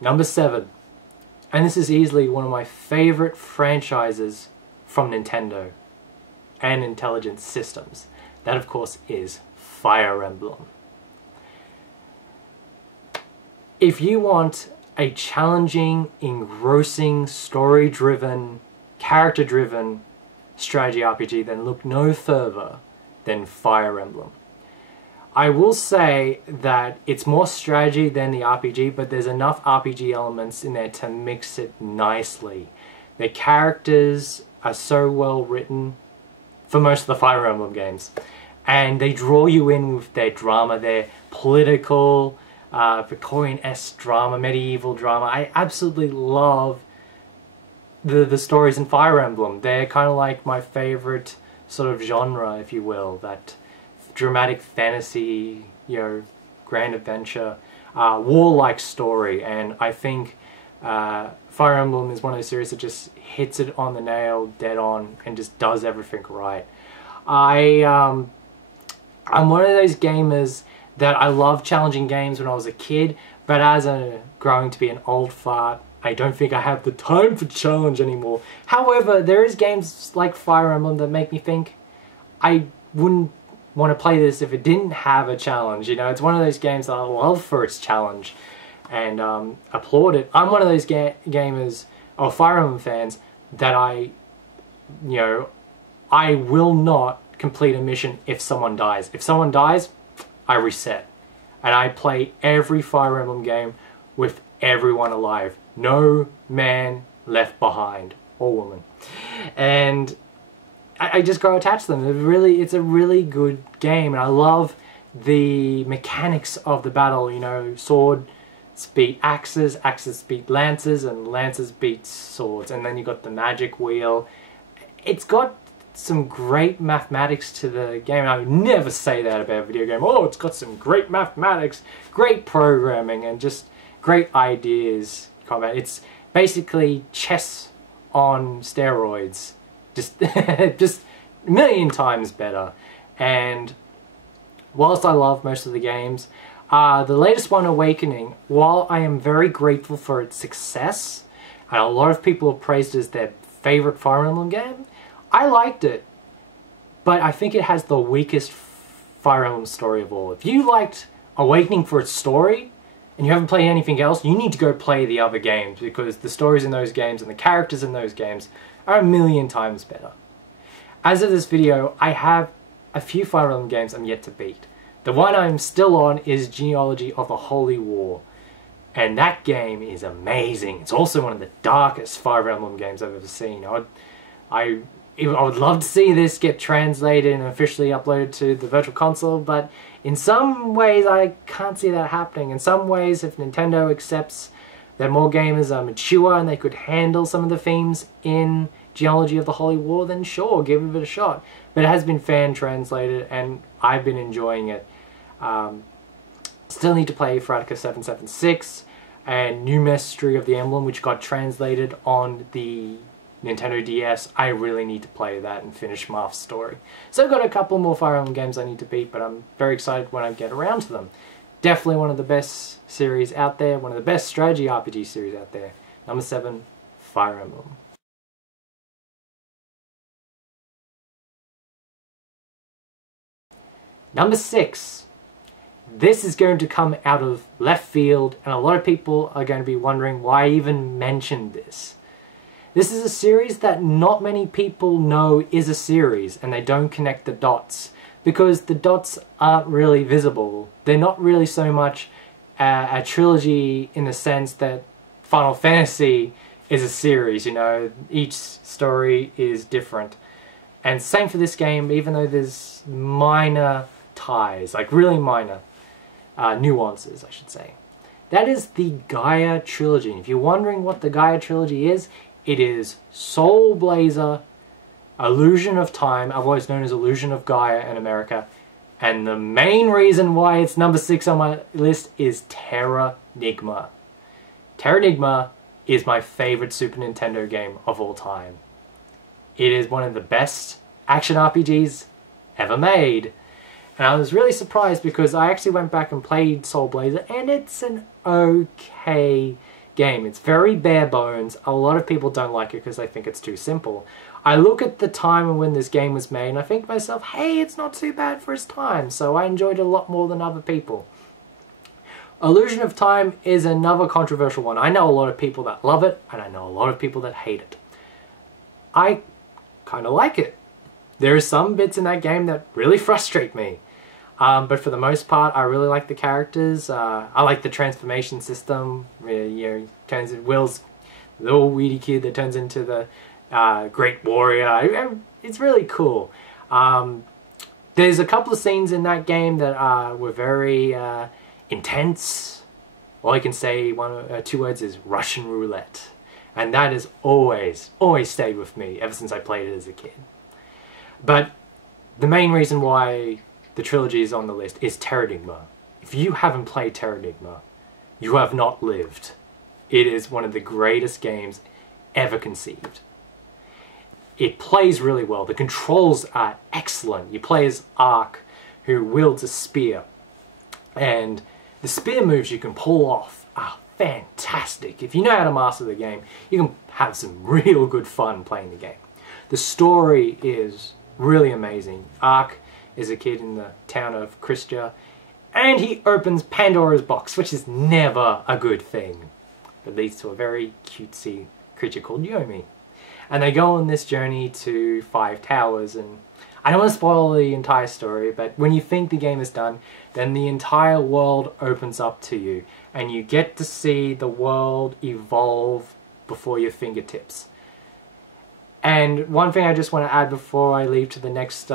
Number 7. And this is easily one of my favorite franchises from Nintendo and Intelligent Systems. That, of course, is Fire Emblem. If you want a challenging, engrossing, story-driven, character-driven strategy RPG, then look no further than Fire Emblem. I will say that it's more strategy than the RPG, but there's enough RPG elements in there to mix it nicely. The characters are so well written for most of the Fire Emblem games, and they draw you in with their drama, their political, Victorian-esque drama, medieval drama. I absolutely love the stories in Fire Emblem. They're kind of like my favorite sort of genre, if you will, that dramatic fantasy, grand adventure, warlike story. And I think Fire Emblem is one of those series that just hits it on the nail, dead on, and just does everything right. I'm one of those gamers that I love challenging games when I was a kid, but as I'm growing to be an old fart, I don't think I have the time for challenge anymore. However, there is games like Fire Emblem that make me think I wouldn't want to play this if it didn't have a challenge. It's one of those games that I love for its challenge and applaud it. I'm one of those gamers, or Fire Emblem fans, that I will not complete a mission if someone dies. If someone dies, I reset. And I play every Fire Emblem game with everyone alive. No man left behind, or woman. And I just grow attached to them. It's a really good game, and I love the mechanics of the battle. Swords beat axes, axes beat lances, and lances beat swords. And then you got the magic wheel. It's got some great mathematics to the game. And I would never say that about a video game. Oh, it's got some great mathematics, great programming, and just great ideas. Combat. It's basically chess on steroids. Just a million times better. And whilst I love most of the games, the latest one, Awakening, while I am very grateful for its success, and a lot of people have praised it as their favorite Fire Emblem game, I liked it, but I think it has the weakest Fire Emblem story of all. If you liked Awakening for its story, and you haven't played anything else, you need to go play the other games, because the stories in those games and the characters in those games are a million times better. As of this video, I have a few Fire Emblem games I'm yet to beat. The one I'm still on is Genealogy of the Holy War, and that game is amazing. It's also one of the darkest Fire Emblem games I've ever seen. I would love to see this get translated and officially uploaded to the Virtual Console, but in some ways I can't see that happening. In some ways, if Nintendo accepts that more gamers are mature and they could handle some of the themes in Genealogy of the Holy War, then sure, give it a shot. But it has been fan translated and I've been enjoying it. Still need to play Fratica 776 and New Mystery of the Emblem, which got translated on the Nintendo DS. I really need to play that and finish Marth's story. So I've got a couple more Fire Emblem games I need to beat, but I'm very excited when I get around to them. Definitely one of the best series out there, one of the best strategy RPG series out there. Number 7, Fire Emblem. Number 6. This is going to come out of left field, and a lot of people are going to be wondering why I even mentioned this. This is a series that not many people know is a series, and they don't connect the dots because the dots aren't really visible. They're not really so much a trilogy in the sense that Final Fantasy is a series, each story is different. And same for this game, even though there's minor ties, like really minor nuances, I should say. That is the Gaia Trilogy. If you're wondering what the Gaia Trilogy is, it is Soul Blazer, Illusion of Time, otherwise known as Illusion of Gaia in America, and the main reason why it's number 6 on my list is Terranigma. Terranigma is my favorite Super Nintendo game of all time. It is one of the best action RPGs ever made. And I was really surprised because I actually went back and played Soul Blazer, and it's an okay game. It's very bare bones. A lot of people don't like it because they think it's too simple. I look at the time when this game was made and I think to myself, hey, it's not too bad for its time, so I enjoyed it a lot more than other people. Illusion of Time is another controversial one. I know a lot of people that love it, and I know a lot of people that hate it. I kind of like it. There are some bits in that game that really frustrate me. But for the most part, I really like the characters. I like the transformation system. Turns in Will's the little weedy kid that turns into the great warrior. It's really cool. There's a couple of scenes in that game that were very intense. All I can say, two words is Russian roulette. And that has always stayed with me ever since I played it as a kid. But the main reason why the trilogy is on the list is Terranigma. If you haven't played Terranigma, you have not lived. It is one of the greatest games ever conceived. It plays really well. The controls are excellent. You play as Ark, who wields a spear. And the spear moves you can pull off are fantastic. If you know how to master the game, you can have some real good fun playing the game. The story is really amazing. Ark is a kid in the town of Christia, and he opens Pandora's box, which is never a good thing. It leads to a very cutesy creature called Yomi. And they go on this journey to 5 towers, and I don't want to spoil the entire story, but when you think the game is done, then the entire world opens up to you, and you get to see the world evolve before your fingertips. And one thing I just want to add before I leave to the next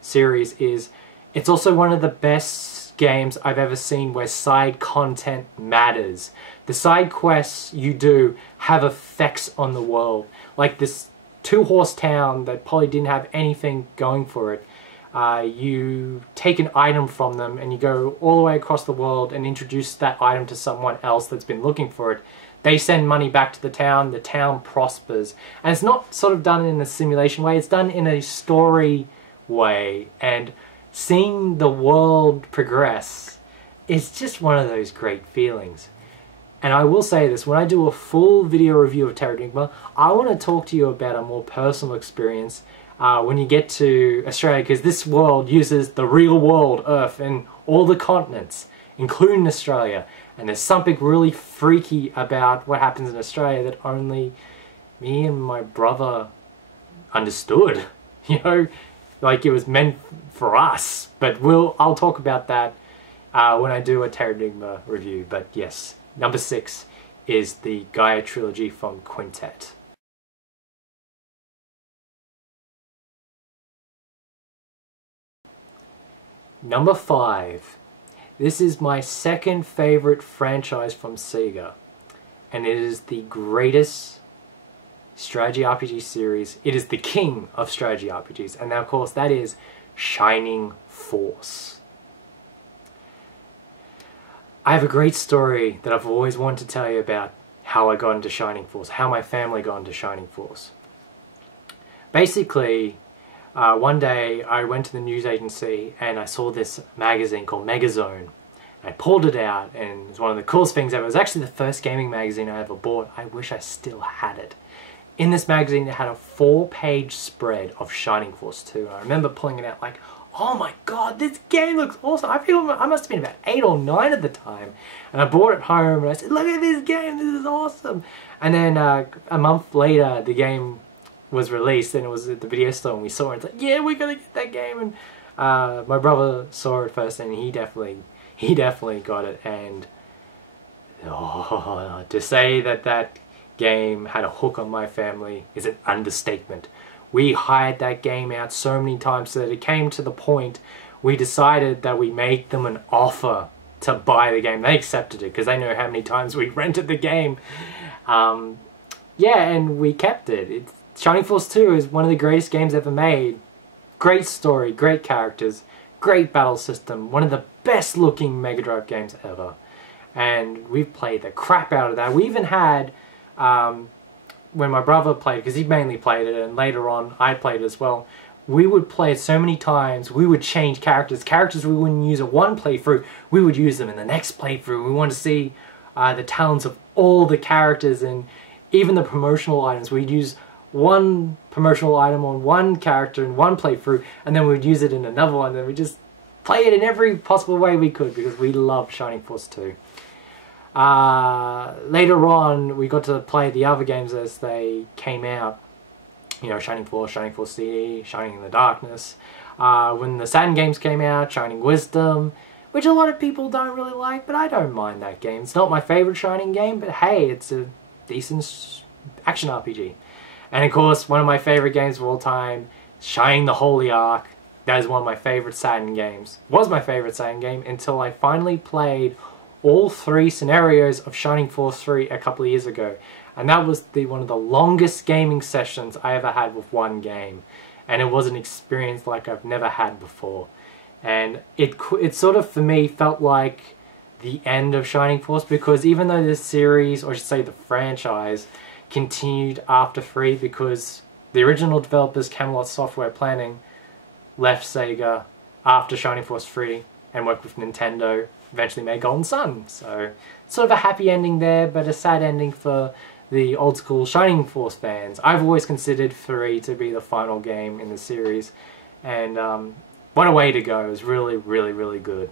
series is it's also one of the best games I've ever seen where side content matters. The side quests you do have effects on the world. Like this 2-horse town that probably didn't have anything going for it. You take an item from them and you go all the way across the world and introduce that item to someone else that's been looking for it. They send money back to the town prospers. And it's not sort of done in a simulation way, it's done in a story way. And seeing the world progress is just one of those great feelings. And I will say this, when I do a full video review of Terranigma, I want to talk to you about a more personal experience when you get to Australia, because this world uses the real world, Earth, and all the continents, including Australia. And there's something really freaky about what happens in Australia that only me and my brother understood. You know, like it was meant for us. But I'll talk about that when I do a Terranigma review. But yes, number 6 is the Gaia Trilogy from Quintet. Number 5. This is my second favorite franchise from Sega, and it is the greatest strategy RPG series. It is the king of strategy RPGs, and now, of course, that is Shining Force. I have a great story that I've always wanted to tell you about how I got into Shining Force, how my family got into Shining Force. Basically, one day I went to the news agency and I saw this magazine called Megazone. I pulled it out and it was one of the coolest things ever. It was actually the first gaming magazine I ever bought. I wish I still had it. In this magazine it had a 4-page spread of Shining Force 2. And I remember pulling it out like, oh my god, this game looks awesome. I feel I must have been about 8 or 9 at the time. And I brought it home and I said, look at this game, this is awesome. And then a month later the game was released and it was at the video store and we saw it. It's like, yeah, we're gonna get that game. And my brother saw it first and he definitely got it. And to say that game had a hook on my family is an understatement. We hired that game out so many times that it came to the point we decided that we made them an offer to buy the game. They accepted it because they know how many times we rented the game. Yeah, and we kept it. Shining Force 2 is one of the greatest games ever made. Great story, great characters, great battle system, one of the best looking Mega Drive games ever. And we've played the crap out of that. We even had, when my brother played, because he mainly played it, and later on I played it as well, we would play it so many times, we would change characters. Characters we wouldn't use at one playthrough, we would use them in the next playthrough. We wanted to see the talents of all the characters, and even the promotional items. We'd use one promotional item on one character in one playthrough, and then we'd use it in another one, and we just play it in every possible way we could because we loved Shining Force 2. Later on, we got to play the other games as they came out. You know, Shining Force CD, Shining in the Darkness. When the Saturn games came out, Shining Wisdom, which a lot of people don't really like, but I don't mind that game. It's not my favorite Shining game, but hey, it's a decent action RPG. And of course, one of my favorite games of all time, Shining the Holy Ark. That is one of my favorite Saturn games. Was my favorite Saturn game until I finally played all 3 scenarios of Shining Force 3 a couple of years ago. And that was one of the longest gaming sessions I ever had with one game. And it was an experience like I've never had before. And it sort of, for me, felt like the end of Shining Force, because even though this series, or I should say the franchise, continued after 3, because the original developers, Camelot Software Planning, left Sega after Shining Force 3 and worked with Nintendo, eventually made Golden Sun. So, sort of a happy ending there, but a sad ending for the old school Shining Force fans. I've always considered 3 to be the final game in the series, and what a way to go. It was really, really, really good.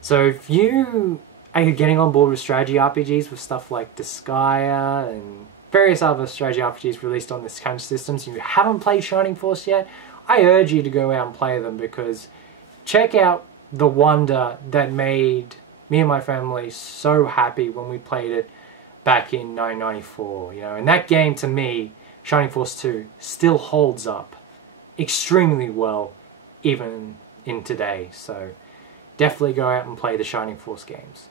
So if you are getting on board with strategy RPGs with stuff like Disgaea and various other strategy RPGs released on this kind of systems, and you haven't played Shining Force yet, I urge you to go out and play them, because check out the wonder that made me and my family so happy when we played it back in 1994, you know. And that game, to me, Shining Force 2, still holds up extremely well, even in today. So definitely go out and play the Shining Force games.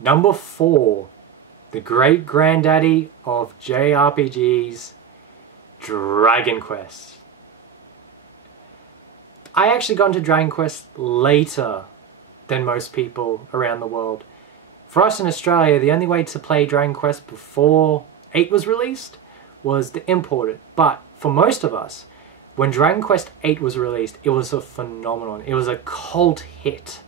Number 4, the great granddaddy of JRPGs, Dragon Quest. I actually got into Dragon Quest later than most people around the world. For us in Australia, the only way to play Dragon Quest before 8 was released was to import it. But for most of us, when Dragon Quest 8 was released, it was a phenomenon. It was a cult hit.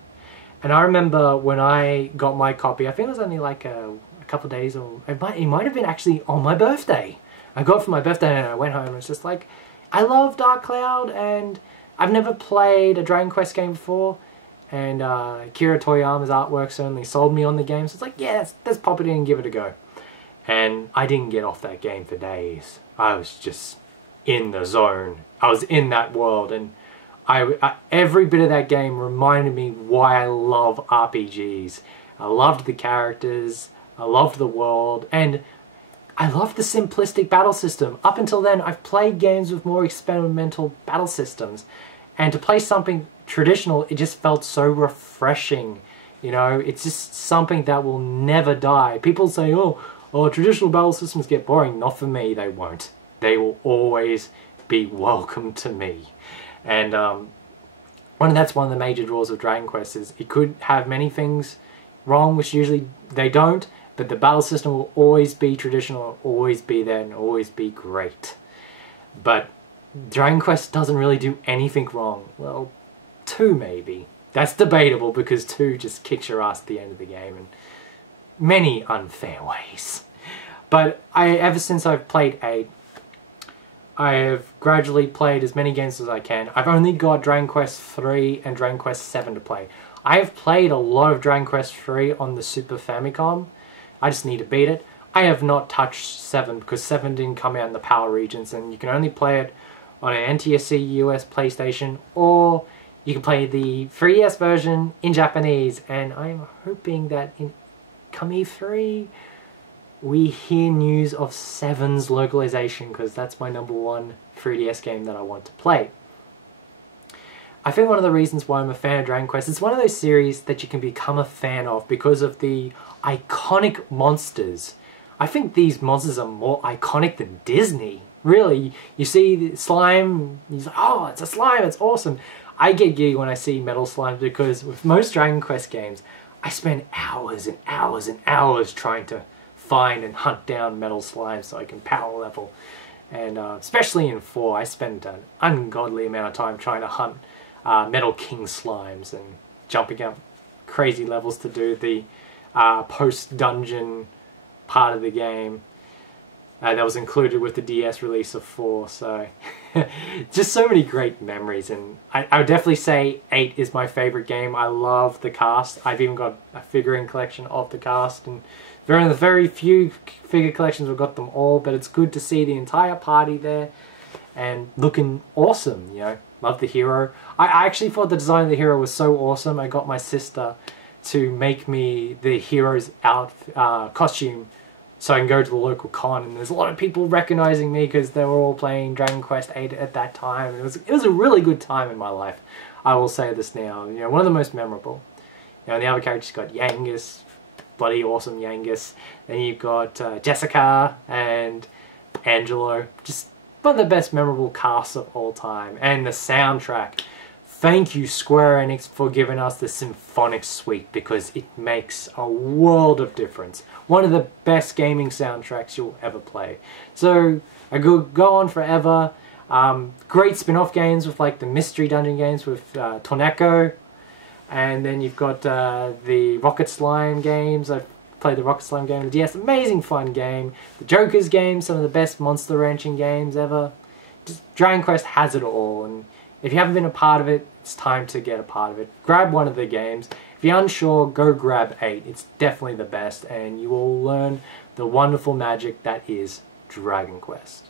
And I remember when I got my copy, I think it was only like a couple of days, or it might have been actually on my birthday. I got it for my birthday and I went home and it's just like, I love Dark Cloud, and I've never played a Dragon Quest game before, and Akira Toriyama's artwork certainly sold me on the game, so it's like, yeah, let's pop it in and give it a go. And I didn't get off that game for days. I was just in the zone. I was in that world, and every bit of that game reminded me why I love RPGs. I loved the characters, I loved the world, and I loved the simplistic battle system. Up until then, I've played games with more experimental battle systems, and to play something traditional, it just felt so refreshing. You know, it's just something that will never die. People say, oh, traditional battle systems get boring. Not for me, they won't. They will always be welcome to me. And that's one of the major draws of Dragon Quest, is it could have many things wrong, which usually they don't, but the battle system will always be traditional, always be there, and always be great. But Dragon Quest doesn't really do anything wrong. Well, 2 maybe. That's debatable, because 2 just kicks your ass at the end of the game in many unfair ways. But ever since I've played 8, I have gradually played as many games as I can. I've only got Dragon Quest 3 and Dragon Quest 7 to play. I have played a lot of Dragon Quest 3 on the Super Famicom. I just need to beat it. I have not touched 7 because 7 didn't come out in the PAL regions, and you can only play it on an NTSC US PlayStation, or you can play the 3DS version in Japanese, and I'm hoping that in come E3 we hear news of 7's localization, because that's my #1 3DS game that I want to play. I think one of the reasons why I'm a fan of Dragon Quest, it's one of those series that you can become a fan of because of the iconic monsters. I think these monsters are more iconic than Disney. Really, you see the slime, you're like, oh, it's a slime, it's awesome. I get giddy when I see metal slimes, because with most Dragon Quest games, I spend hours and hours and hours trying to find and hunt down metal slimes so I can power level. And especially in 4, I spent an ungodly amount of time trying to hunt Metal King slimes and jumping up crazy levels to do the post-dungeon part of the game. That was included with the DS release of 4, so just so many great memories. And I would definitely say 8 is my favorite game. I love the cast. I've even got a figurine collection of the cast, and very few figure collections, I've got them all, but it's good to see the entire party there and looking awesome, you know. Love the hero. I actually thought the design of the hero was so awesome. I got my sister to make me the hero's costume so I can go to the local con, and there's a lot of people recognizing me because they were all playing Dragon Quest 8 at that time. It was a really good time in my life. I will say this now, you know, one of the most memorable. You know, the other characters got Yangus, bloody awesome Yangus. Then you've got Jessica and Angelo, just one of the best memorable casts of all time. And the soundtrack. Thank you, Square Enix, for giving us the Symphonic Suite, because it makes a world of difference. One of the best gaming soundtracks you'll ever play. So, I could go on forever. Great spin-off games with like the Mystery Dungeon games with Torneko. And then you've got the Rocket Slime games. I've played the Rocket Slime game on the DS. Amazing fun game. The Joker's game, some of the best monster ranching games ever. Just Dragon Quest has it all, and if you haven't been a part of it, it's time to get a part of it. Grab one of the games. If you're unsure, go grab 8. It's definitely the best, and you will learn the wonderful magic that is Dragon Quest.